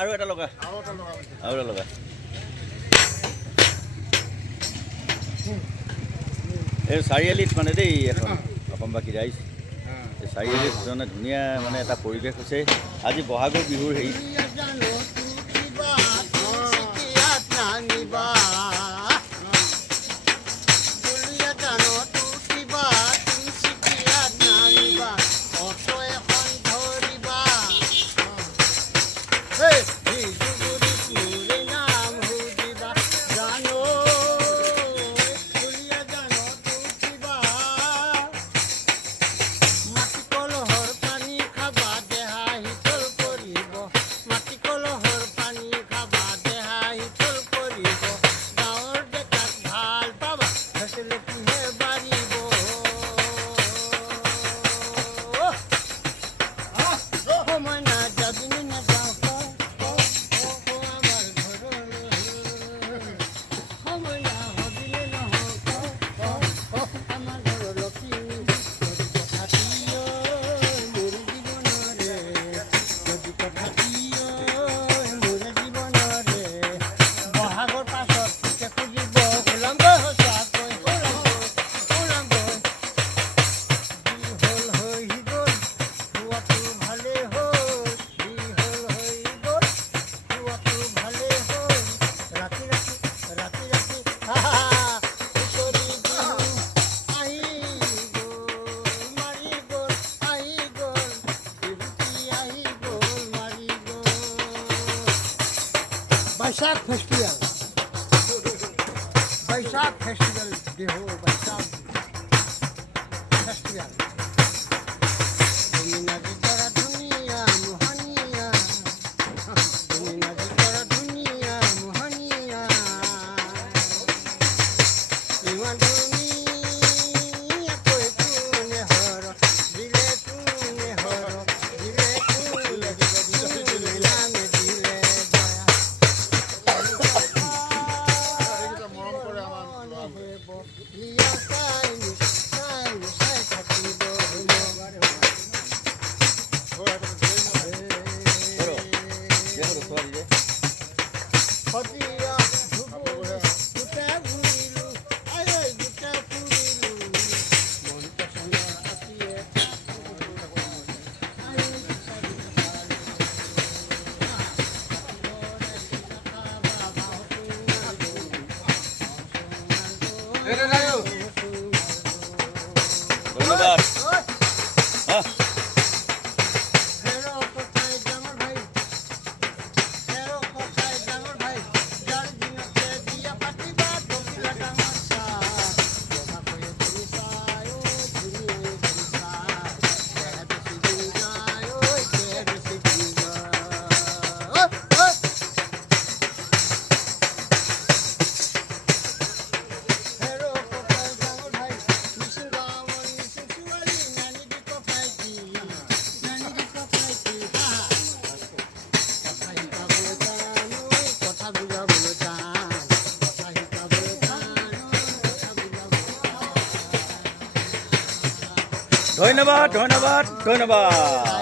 আৰু এটা লগা এই চাৰিআলিত মানে দেই এখন অসমবাসী ৰাইজ এই চাৰিআলিত মানে ধুনীয়া মানে এটা পৰিৱেশ হৈছে আজি বহাগৰ বিহুৰ হেৰি बैसाख फेस्टिवल देहो बैसाख फेस्टिवल नदी जरा दुनिया मोहनिया नदी जरा दुनिया मोहनिया इवन दुनिया कोई तूने हर दिले तूने हर दिले तूने दिले दिले ধন্যবাদ ধন্যবাদ ধন্যবাদ।